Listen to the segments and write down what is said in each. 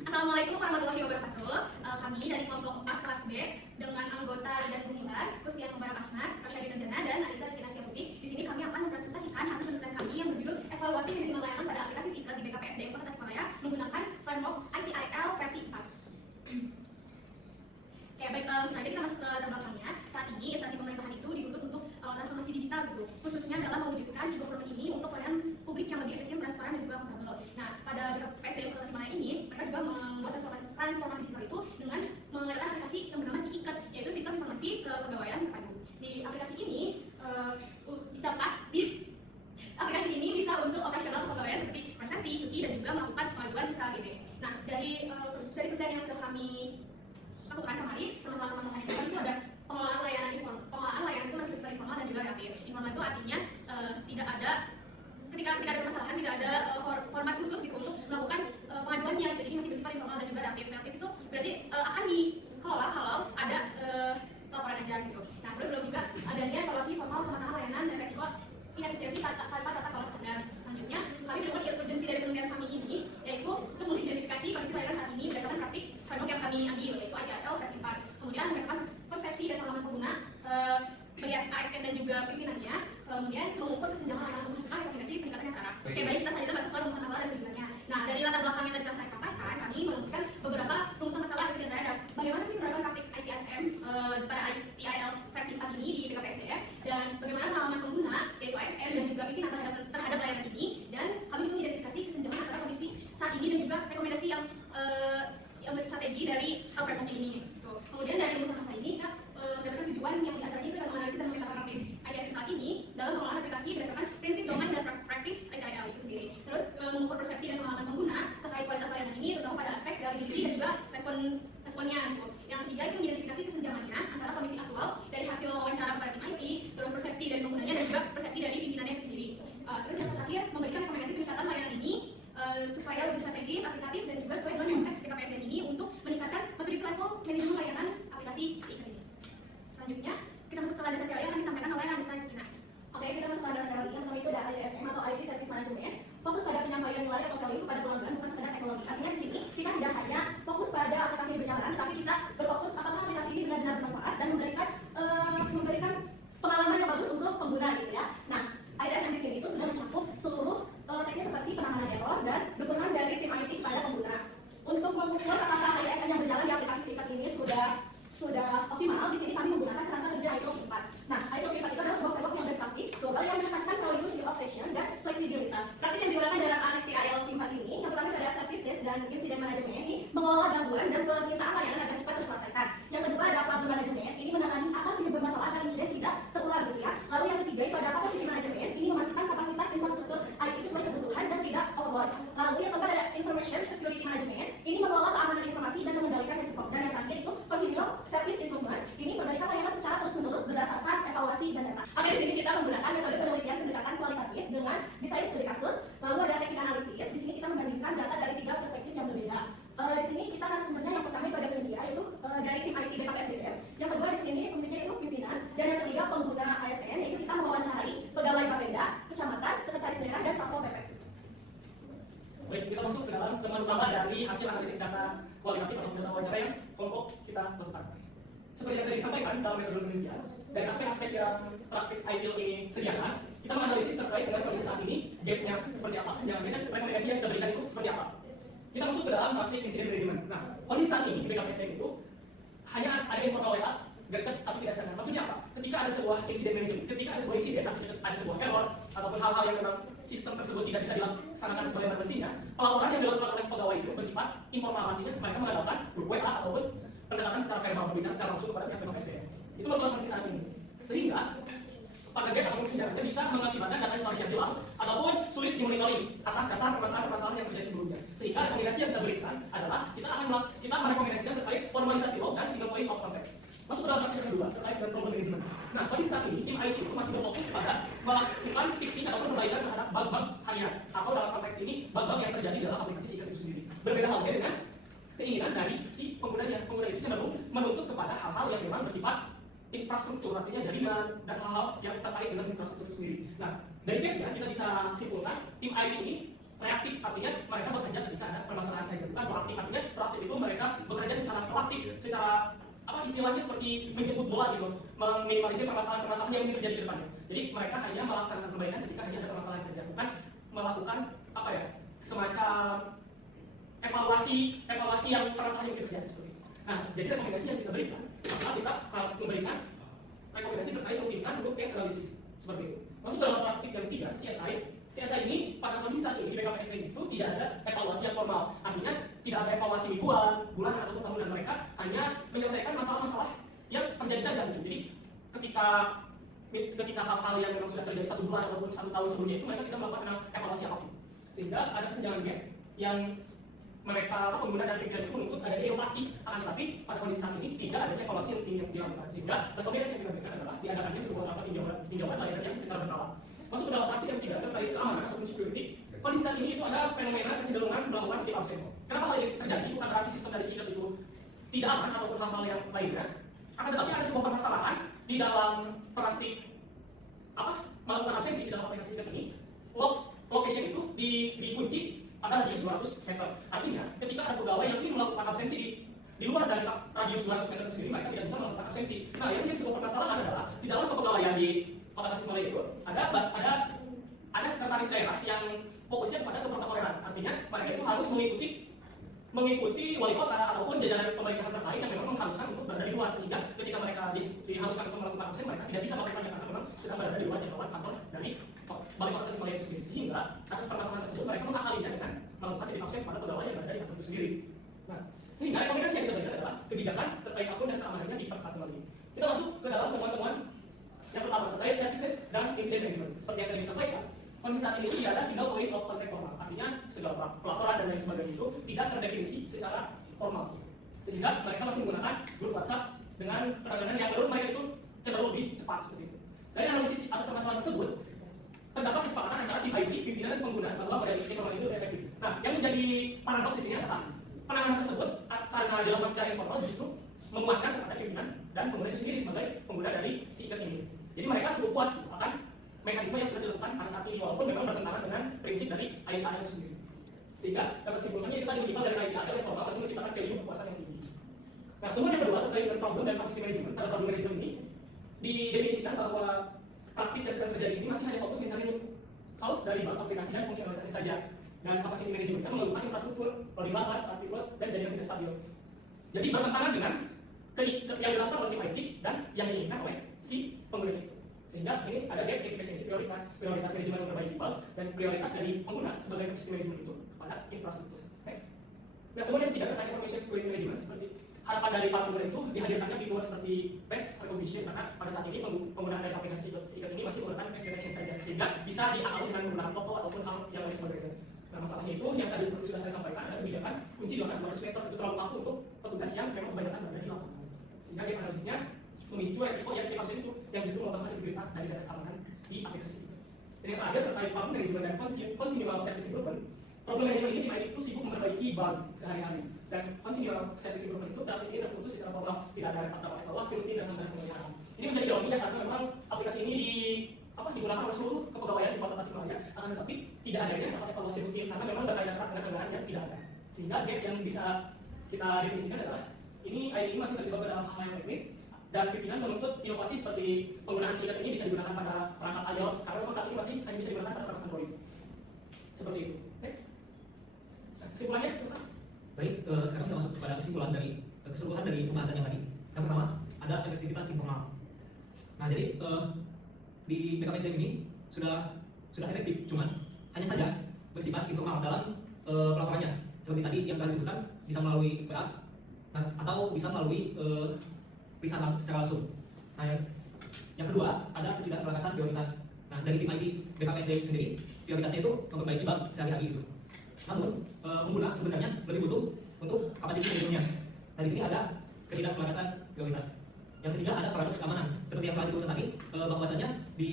Assalamualaikum warahmatullahi wabarakatuh. Kami dari kelompok 4 kelas B dengan anggota dan Gumilar, Kustian Mubarak Ahmad, Rosyadi Nurjana, dan Alisa Sinasia Putih. Di sini kami akan mempresentasikan hasil penelitian kami yang berjudul Evaluasi Manajemen Layanan pada Aplikasi Sikat di BKPSDM Kota Tasikmalaya menggunakan framework ITIL versi 4. Oke, baik, langsung saja kita masuk ke latar belakangnya. Saat ini instansi pemerintahan itu dituntut untuk transformasi digital gitu, khususnya dalam mewujudkan e-government ini untuk pelayanan publik yang lebih efisien, transparan, dan juga akuntabel. Nah, pada BKPSDM Kota Tasikmalaya ini, mereka juga membuat transformasi digital itu dengan menggunakan aplikasi yang bernama SIIKET, yaitu Sistem Informasi Kepegawaian Terpadu. Di aplikasi ini aplikasi ini bisa untuk operasional kepegawaian seperti presensi, cuti, dan juga melakukan pengajuan KGB. Nah, dari penelitian yang sudah kami lakukan kemarin, permasalahan-permasalahan yang itu ada pengelolaan layanan itu masih bersifat informal dan juga reaktif. Informal itu artinya tidak ada ketika ada permasalahan tidak ada format khusus gitu untuk melakukan pengaduannya, jadi masih bersifat informal dan juga reaktif. Reaktif itu berarti akan dikelola kalau ada laporan aja gitu. Nah, terus belum juga adanya evaluasi formal pematangan layanan dan resiko inefisiensi tanpa tata kelola standar. Selanjutnya, kami menemukan urgensi dari penelitian kami ini, yaitu untuk mengidentifikasi kondisi layanan saat ini berdasarkan praktik framework yang kami ambil, yaitu ITIL versi 4. Kemudian mereka persepsi dan pengalaman pengguna bagi ASN dan juga pimpinannya, kemudian mengukur kesenjangan layanan untuk menghasilkan rekomendasi peningkatannya ke arah. Oke, baik, kita selanjutnya masuk ke rumusan masalah dan tujuannya. Nah, dari latar belakang yang tadi saya sampaikan, kami merumuskan beberapa rumusan masalah itu yang ada bagaimana sih menerapkan praktik ITSM pada ITIL versi 4 ini di BKPSDM, dan bagaimana pengalaman pengguna yaitu ASN dan juga pimpinan terhadap layanan ini, dan kami juga mengidentifikasi kesenjangan antara kondisi saat ini dan juga rekomendasi yang strategi dari framework ini. Kemudian dari rumusan masalah ini kita mendapatkan tujuan yang diantaranya itu adalah menganalisis dan memetakan praktik ITSM saat ini dalam pengelolaan aplikasi berdasarkan prinsip domain dan practice ITIL itu sendiri. Terus mengukur persepsi dan pengalaman pengguna terkait kualitas layanan ini terutama pada aspek reliability dan juga responnya gitu. Yang ketiga itu mengidentifikasi kesenjangannya antara kondisi aktual dari hasil wawancara kepada tim IT, terus persepsi dari penggunanya dan juga persepsi dari pimpinannya itu sendiri. Terus yang terakhir memberikan rekomendasi peningkatan layanan ini supaya lebih strategis, aplikatif, dan juga sesuai dengan konteks BKPSDM ini untuk meningkatkan maturity level manajemen layanan aplikasi SIIKET ini. Selanjutnya, kita masuk ke landasan teori yang akan disampaikan oleh Alisa Sina. Oke, kita masuk ke landasan teori yang kami itu ada ITSM atau IT Service Management. Fokus pada penyampaian nilai atau value pada pelanggan, bukan sekedar teknologi. Artinya di sini kita tidak hanya fokus pada aplikasi yang berjalan, tapi kita berfokus apakah aplikasi ini benar-benar bermanfaat dan memberikan pengalaman yang bagus untuk pengguna gitu ya. Nah, ITSM di sini itu sudah mencakup seluruh teknis seperti penanganan error dan dukungan dari tim IT kepada pengguna. Untuk mengukur apakah ITSM yang berjalan di aplikasi SIIKET ini sudah optimal, di sini kami menggunakan kerangka kerja ITIL 4. Nah, ITIL 4 itu adalah sebuah framework yang berpraktik global yang menekankan value skill of action dan fleksibilitas. Praktik yang digunakan dalam ITIL 4 ini, yang pertama adalah service desk dan incident management ini mengelola gangguan dan permintaan layanan agar cepat terselesaikan. Yang kedua ada problem management, ini menangani apa penyebab masalah agar insiden tidak terulang gitu ya. Lalu yang ketiga itu ada capacity management, ini memastikan kapasitas infrastruktur IT sesuai kebutuhan dan tidak overload. Lalu yang keempat ada information security management, ini mengelola keamanan informasi dan mengendalikan risiko. Dan yang terakhir itu continuous service improvement, ini memberikan layanan secara terus-menerus berdasarkan evaluasi dan data. Oke, di sini kita menggunakan metode penelitian pendekatan kualitatif dengan desain studi kasus. Lalu ada teknik analisis. Di sini kita membandingkan data dari 3 perspektif yang berbeda. Di sini kita narasumbernya yang pertama itu ada penyedia, yaitu dari tim IT BKPSDM. Yang kedua di sini pembina itu pimpinan, dan yang ketiga pengguna ASN, yaitu kita mewawancarai pegawai Bapenda, kecamatan, sekretaris daerah, dan satpol pp. Baik, kita masuk ke dalam teman utama dari hasil analisis data kualitatif atau data wawancara yang kelompok kita lakukan. Seperti yang tadi disampaikan dalam metode penelitian, dari aspek-aspek yang praktik ITIL ini sediakan, kita menganalisis terkait dengan kondisi saat ini, gap-nya seperti apa, senjangannya, rekomendasi yang kita berikan itu seperti apa. Kita masuk ke dalam praktik incident management. Nah, kondisi saat ini di BKPSDM itu hanya ada informal WA, gercep tapi tidak standar. Maksudnya apa? Ketika ada sebuah incident management, ketika ada sebuah insiden, ada sebuah error ataupun hal-hal yang memang sistem tersebut tidak bisa dilaksanakan sebagaimana mestinya, pelaporan yang dilakukan oleh pegawai itu bersifat informal, artinya mereka mengandalkan grup WA ataupun pendekatan secara verbal, berbicara secara langsung kepada pihak BKPSDM. Itu merupakan kondisi saat ini. Sehingga pada gap ataupun kesenjangannya bisa mengakibatkan data installasi yang hilang ataupun sulit dimonitoring atas dasar permasalahan-permasalahan yang terjadi sebelumnya. Sehingga rekomendasi yang kita berikan adalah kita merekomendasikan terkait formalisasi log dan single point of contact. Masuk ke dalam praktik kedua terkait dengan problem management. Nah, pada saat ini tim IT itu masih berfokus pada melakukan fixing ataupun perbaikan terhadap bug-bug harian, atau dalam konteks ini bug-bug yang terjadi dalam aplikasi SIIKET itu sendiri. Berbeda halnya dengan keinginan dari si penggunanya. Pengguna itu cenderung menuntut kepada hal-hal yang memang bersifat infrastruktur, artinya jaringan dan hal-hal yang terkait dengan infrastruktur itu sendiri. Nah, dari gapnya kita bisa simpulkan tim IT ini reaktif, artinya mereka bekerja ketika ada permasalahan saja, bukan proaktif, artinya aktif itu mereka bekerja secara proaktif, secara istilahnya seperti menjemput bola gitu, meminimalisir permasalahan-permasalahan yang mungkin terjadi di depannya. Jadi mereka hanya melaksanakan perbaikan ketika hanya ada permasalahan saja, bukan melakukan semacam evaluasi yang permasalahan yang mungkin terjadi seperti itu. Nah, jadi rekomendasi yang kita berikan, maka kita memberikan rekomendasi terkait rutinkan untuk case analysis seperti itu. Masuk dalam praktik yang ketiga, CSI ini pada kondisi saat ini di BKPSDM itu tidak ada evaluasi yang formal. Artinya tidak ada evaluasi mingguan, bulanan ataupun tahunan. Mereka hanya menyelesaikan masalah-masalah yang terjadi saja. Jadi ketika hal-hal yang memang sudah terjadi 1 bulan ataupun 1 tahun sebelumnya itu mereka tidak melakukan evaluasi apapun. Sehingga ada kesenjangan gap yang mereka pengguna dan pimpinan itu menuntut adanya inovasi, akan tetapi pada kondisi saat ini tidak adanya evaluasi yang dilakukan. Sehingga rekomendasi yang kita berikan adalah diadakannya sebuah rapat tinjauan layanan secara berkala. Masuk ke dalam praktik yang ketiga terkait keamanan ataupun security. Kondisi saat ini itu ada fenomena kecenderungan melakukan titip absen. Kenapa hal ini terjadi? Bukan berarti sistem dari sikat itu tidak aman ataupun hal-hal yang lainnya. Akan tetapi ada sebuah permasalahan di dalam praktik melakukan absensi di dalam aplikasi sikat ini. Location itu dikunci pada radius 200 meter. Artinya, ketika ada pegawai yang ingin melakukan absensi di luar dari radius 200 meter itu sendiri, mereka tidak bisa melakukan absensi. Nah, yang menjadi sebuah permasalahan adalah di dalam kepegawaian di Kota Tasikmalaya itu ada sekretaris daerah yang fokusnya kepada keprotokoleran. Artinya, mereka itu harus mengikuti wali kota ataupun jajaran pemerintahan terkait yang memang mengharuskan untuk berada di luar, sehingga ketika mereka diharuskan untuk melakukan absen, mereka tidak bisa melakukannya karena memang sedang berada di luar jangkauan kantor dari Balai Kota Tasikmalaya itu sendiri. Sehingga atas permasalahan tersebut mereka mengakalinya dengan melakukan titip absen pada pegawai yang berada di kantor itu sendiri. Nah, sehingga rekomendasi yang kita berikan adalah kebijakan terkait akun dan keamanannya diperketat kembali. Kita masuk ke dalam temuan-temuan yang pertama terkait services dan incident management. Seperti yang tadi disampaikan, kondisi saat ini tidak ada single point of contact formal. Artinya segala pelaporan dan lain sebagainya itu tidak terdefinisi secara formal. Sehingga mereka masih menggunakan grup WhatsApp dengan penanganan yang menurut mereka itu cenderung lebih cepat seperti itu. Dari analisis atas permasalahan tersebut, terdapat kesepakatan antara tim IT, pimpinan dan pengguna bahwa modalitas formal itu efektif. Nah, yang menjadi paradoks di sini adalah penanganan tersebut karena dilakukan secara informal justru memuaskan kepada pimpinan dan pengguna itu sendiri sebagai pengguna dari sikat ini. Jadi mereka cukup puas akan mekanisme yang sudah dilakukan pada saat ini, walaupun memang bertentangan dengan prinsip dari IDA itu sendiri. Sehingga dapat kesimpulannya kita menimbang dari IDA yang formal untuk menciptakan value kepuasan yang tinggi. Nah, temuan yang kedua terkait dengan problem dan capacity management. Pada problem management ini didefinisikan bahwa praktik yang sedang terjadi ini masih hanya fokus mencari source dari bank aplikasi dan fungsionalitasnya saja. Dan capacity management memerlukan infrastruktur, loading balance, artikel, dan jaringan tidak stabil. Jadi bertentangan dengan yang dilakukan oleh tim IT dan yang diinginkan oleh si pengguna itu. Sehingga ini ada gap efisiensi prioritas manajemen memperbaiki bug dan prioritas dari pengguna sebagai capacity management itu pada infrastruktur. Next. Nah, kemudian yang ketiga terkait information security management, seperti harapan dari para pengguna itu dihadirkannya fitur seperti face recognition, karena pada saat ini penggunaan dari aplikasi sikat ini masih menggunakan face detection saja, sehingga bisa diakali dengan menggunakan foto ataupun hal yang lain sebagainya. Nah, masalahnya itu yang tadi seperti sudah saya sampaikan ada kebijakan kunci di 200 meter itu terlalu kaku untuk petugas yang memang kebanyakan berada di lapangan. Sehingga gap analisisnya memicu resiko yang tidak itu yang justru merupakan integritas dari data keamanan di aplikasi sikat. Dan yang terakhir terkait problem management dan continual service improvement. Problem management ini dimana itu sibuk memperbaiki bug sehari-hari, dan continual service improvement itu dapat ini terputus secara formal, tidak ada evaluasi rutin dan tambahan pemeliharaan. Ini menjadi ironia karena memang aplikasi ini digunakan oleh seluruh kepegawaian di Kota Tasikmalaya, akan tetapi tidak adanya evaluasi rutin karena memang berkaitan erat dengan anggaran yang tidak ada. Sehingga gap yang bisa kita definisikan adalah ini masih terjebak dalam hal yang teknis, dan pimpinan menuntut inovasi seperti penggunaan sikat ini bisa digunakan pada perangkat iOS karena memang saat ini masih hanya bisa digunakan pada perangkat Android. Seperti itu. Next. Kesimpulannya, baik, sekarang kita masuk pada kesimpulan dari keseluruhan dari pembahasan yang tadi. Yang pertama, ada efektivitas informal. Nah, jadi di BKPSDM ini sudah efektif, cuman hanya saja bersifat informal dalam pelaporannya. Seperti tadi yang telah disebutkan, bisa melalui WA atau bisa melalui lisan secara langsung. Nah, yang kedua, ada ketidakselarasan prioritas. Nah, dari tim IT BKPSDM sendiri, prioritasnya itu memperbaiki bug sehari-hari itu. Namun, pengguna sebenarnya lebih butuh untuk kapasitas manajemennya. Nah, di sini ada ketidakselarasan prioritas. Yang ketiga, ada paradoks keamanan. Seperti yang telah disebutkan tadi, bahwasanya di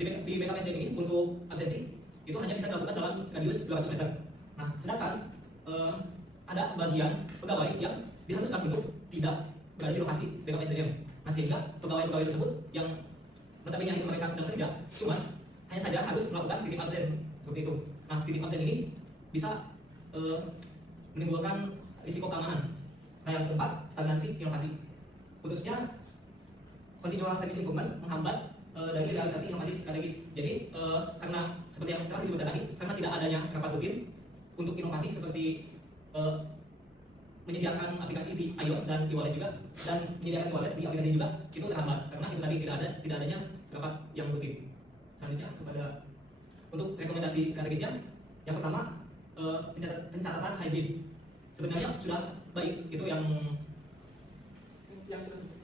BKPSDM ini untuk absensi itu hanya bisa dilakukan dalam radius 200 meter. Nah, sedangkan ada sebagian pegawai yang diharuskan untuk tidak berada di lokasi BKPSDM. Nah, sehingga pegawai-pegawai tersebut yang notabene itu mereka sedang kerja, cuma hanya saja harus melakukan titip absen seperti itu. Nah, titip absen ini bisa menimbulkan risiko keamanan. Nah, yang keempat, stagnansi inovasi. Putusnya continuous service improvement menghambat dari realisasi inovasi strategis. Jadi karena seperti yang telah disebutkan tadi, karena tidak adanya rapat rutin untuk inovasi seperti menyediakan aplikasi di iOS dan e-wallet juga, dan menyediakan e-wallet di aplikasi juga, itu terhambat karena itu tadi tidak adanya rapat yang rutin. Selanjutnya kepada untuk rekomendasi strategisnya, yang pertama pencatatan hybrid. Sebenarnya sudah baik itu yang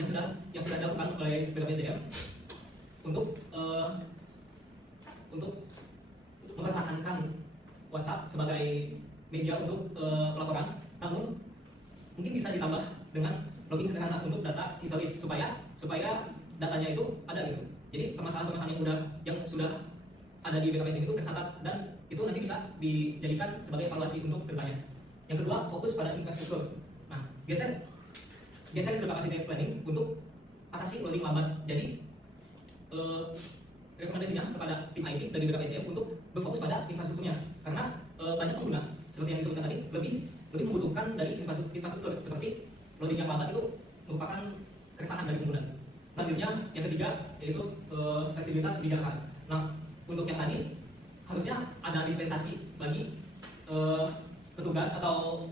sudah dilakukan oleh BKPSDM untuk mempertahankan WhatsApp sebagai media untuk pelaporan, namun mungkin bisa ditambah dengan login sederhana untuk data historis supaya datanya itu ada gitu. Jadi permasalahan-permasalahan yang sudah ada di BKPSDM itu tercatat dan itu nanti bisa dijadikan sebagai evaluasi untuk kedepannya. Yang kedua, fokus pada infrastruktur. Nah, geser ke capacity planning untuk atasi loading lambat. Jadi rekomendasinya kepada tim IT dari BKPSDM untuk berfokus pada infrastrukturnya, karena banyak pengguna seperti yang disebutkan tadi lebih membutuhkan dari infrastruktur seperti loading yang lambat itu merupakan keresahan dari pengguna. Selanjutnya yang ketiga yaitu fleksibilitas kebijakan. Nah, untuk yang tadi harusnya ada dispensasi bagi petugas atau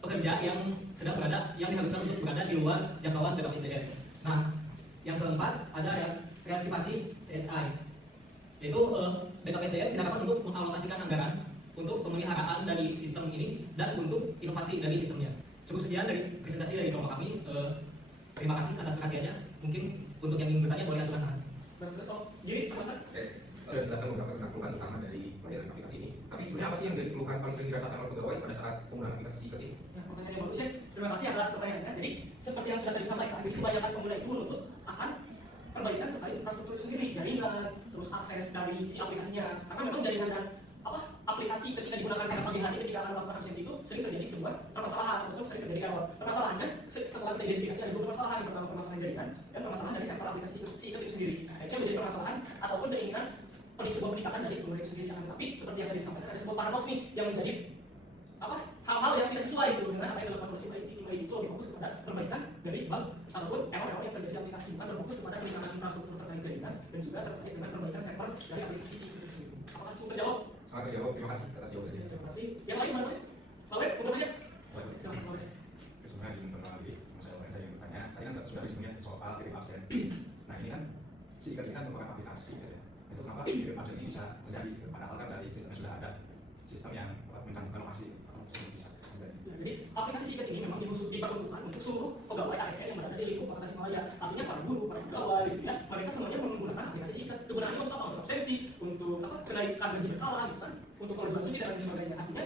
pekerja yang diharuskan untuk berada di luar jangkauan BKPSDM. Nah, yang keempat ada reaktivasi CSI, yaitu BKPSDM diharapkan untuk mengalokasikan anggaran untuk pemeliharaan dari sistem ini dan untuk inovasi dari sistemnya. Cukup sekian dari presentasi dari kelompok kami. Terima kasih atas perhatiannya. Mungkin untuk yang ingin bertanya boleh ajukan tangan. Jadi, silakan. Oke, ada penjelasan beberapa tentang keluhan utama dari pelayanan aplikasi ini. Tapi sebenarnya apa sih yang menjadi keluhan paling sering dirasakan oleh pegawai pada saat penggunaan aplikasi Secret ini? Ya, pertanyaan yang bagus ya. Terima kasih atas pertanyaannya. Jadi, seperti yang sudah tadi disampaikan, jadi kebanyakan pengguna itu menuntut akan perbaikan terkait infrastruktur itu sendiri, jaringan, terus akses dari si aplikasinya. Karena memang jaringan dan aplikasi ketika digunakan pada pagi hari ketika akan melakukan absensi itu sering terjadi sebuah permasalahan atau sering terjadi error. Permasalahannya setelah kita identifikasi ada dua permasalahan. Yang pertama permasalahan jaringan dan permasalahan dari server aplikasi Secret itu sendiri. Akhirnya menjadi permasalahan ataupun keinginan sebuah peningkatan dari pengguna itu sendiri. Tapi seperti yang tadi disampaikan ada sebuah paradoks nih yang menjadi hal-hal yang tidak sesuai dengan apa yang dilakukan oleh tim IT itu lebih fokus kepada perbaikan dari bug ataupun error-error yang terjadi di aplikasi, bukan berfokus kepada peningkatan infrastruktur terkait jaringan dan juga terkait dengan perbaikan server dari aplikasi Secret itu sendiri. Apakah cukup terjawab? Sangat terjawab, terima kasih atas jawabannya. Terima kasih. Yang lain mana? Lalu, untuk aja. Silakan Lalu. Sebenarnya di internal lagi, masalah yang saya ingin bertanya, tadi kan sudah disebutnya soal titik absen. Nah ini kan Secret ini kan merupakan aplikasi, gitu ya. Itu kenapa titik absen ini bisa terjadi? Gitu. Padahal kan dari sistem yang sudah ada, sistem yang mencantumkan lokasi atau bisa terjadi. Jadi aplikasi Secret ini memang diperuntukkan untuk seluruh pegawai ASN yang berada di lingkup Kota Tasikmalaya. Artinya para guru, para pegawai, gitu ya, mereka semuanya menggunakan aplikasi Secret. Kegunaannya untuk apa? Untuk absensi, untuk kenaikan gaji berkala, gitu kan, untuk pengajuan cuti dan lain sebagainya. Artinya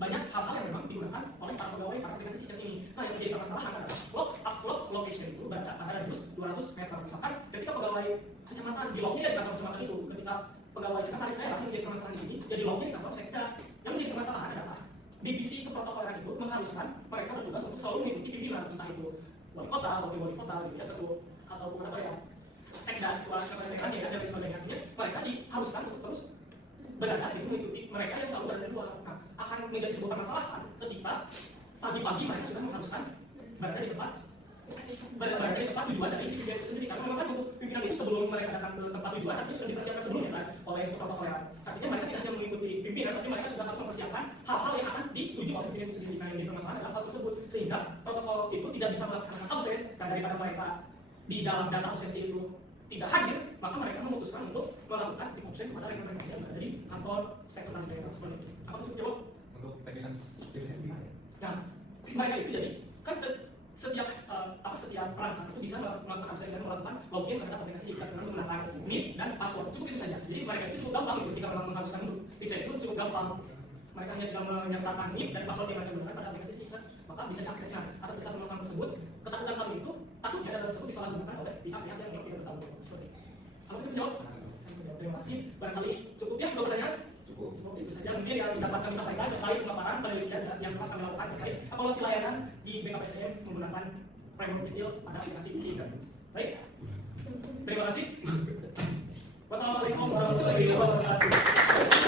banyak hal-hal yang memang digunakan oleh para pegawai para aplikasi Secret ini. Nah, yang menjadi permasalahan adalah upload location itu baca pada radius 200 meter. Misalkan ketika pegawai kecamatan di lognya dari kantor kecamatan itu, ketika pegawai sekretaris daerah yang menjadi permasalahan di sini, jadi lognya di kantor sekda. Yang menjadi permasalahan adalah divisi keprotokoleran itu mengharuskan mereka bertugas untuk selalu mengikuti pimpinan, entah itu wali kota, wakil wali kota, gitu ya, ataupun apa ya, sekda, ketua sekretaris daerah ya, dan sebagainya. Artinya mereka diharuskan untuk terus berada di mengikuti mereka yang selalu berada di luar. Nah, akan menjadi sebuah permasalahan ketika pagi-pagi mereka sudah mengharuskan berada di tempat tujuan dari si pimpinan itu sendiri. Karena memang kan untuk pimpinan itu sebelum mereka datang ke tempat tujuan, tapi sudah dipersiapkan sebelumnya kan oleh protokoleran. Artinya mereka tidak hanya mengikuti pimpinan, tapi mereka sudah harus mempersiapkan hal-hal yang akan dituju oleh pimpinan itu sendiri. Nah, yang jadi permasalahan adalah hal tersebut, sehingga protokol itu tidak bisa melaksanakan absen, dan daripada mereka di dalam data absensi itu tidak hadir, maka mereka memutuskan untuk melakukan tip absen kepada rekan-rekan yang berada di kantor sekretaris daerah seperti itu. Apa maksud jawab? Untuk teknisian sendiri gimana ya? Nah, mereka itu jadi kan setiap perangkat itu bisa melakukan absen dan melakukan login terhadap aplikasi Secret dengan menggunakan NIK dan password. Cukup itu saja. Jadi mereka itu cukup gampang ketika mengharuskan untuk diakses itu cukup gampang. Mereka hanya tinggal menyertakan NIK dan password yang mereka gunakan pada aplikasi Secret, maka bisa diaksesnya. Atas dasar permasalahan tersebut, ketakutan kali itu takutnya data tersebut disalahgunakan oleh pihak-pihak yang tidak bertanggung jawab. Seperti itu. Apa bisa menjawab? Terima kasih. Barangkali cukup ya dua pertanyaan. Cukup itu saja mungkin yang dapat kami sampaikan terkait pemaparan penelitian yang telah kami lakukan terkait evaluasi layanan di BKPSDM menggunakan framework detail pada aplikasi Secret. Baik, terima kasih. Wassalamualaikum warahmatullahi wabarakatuh.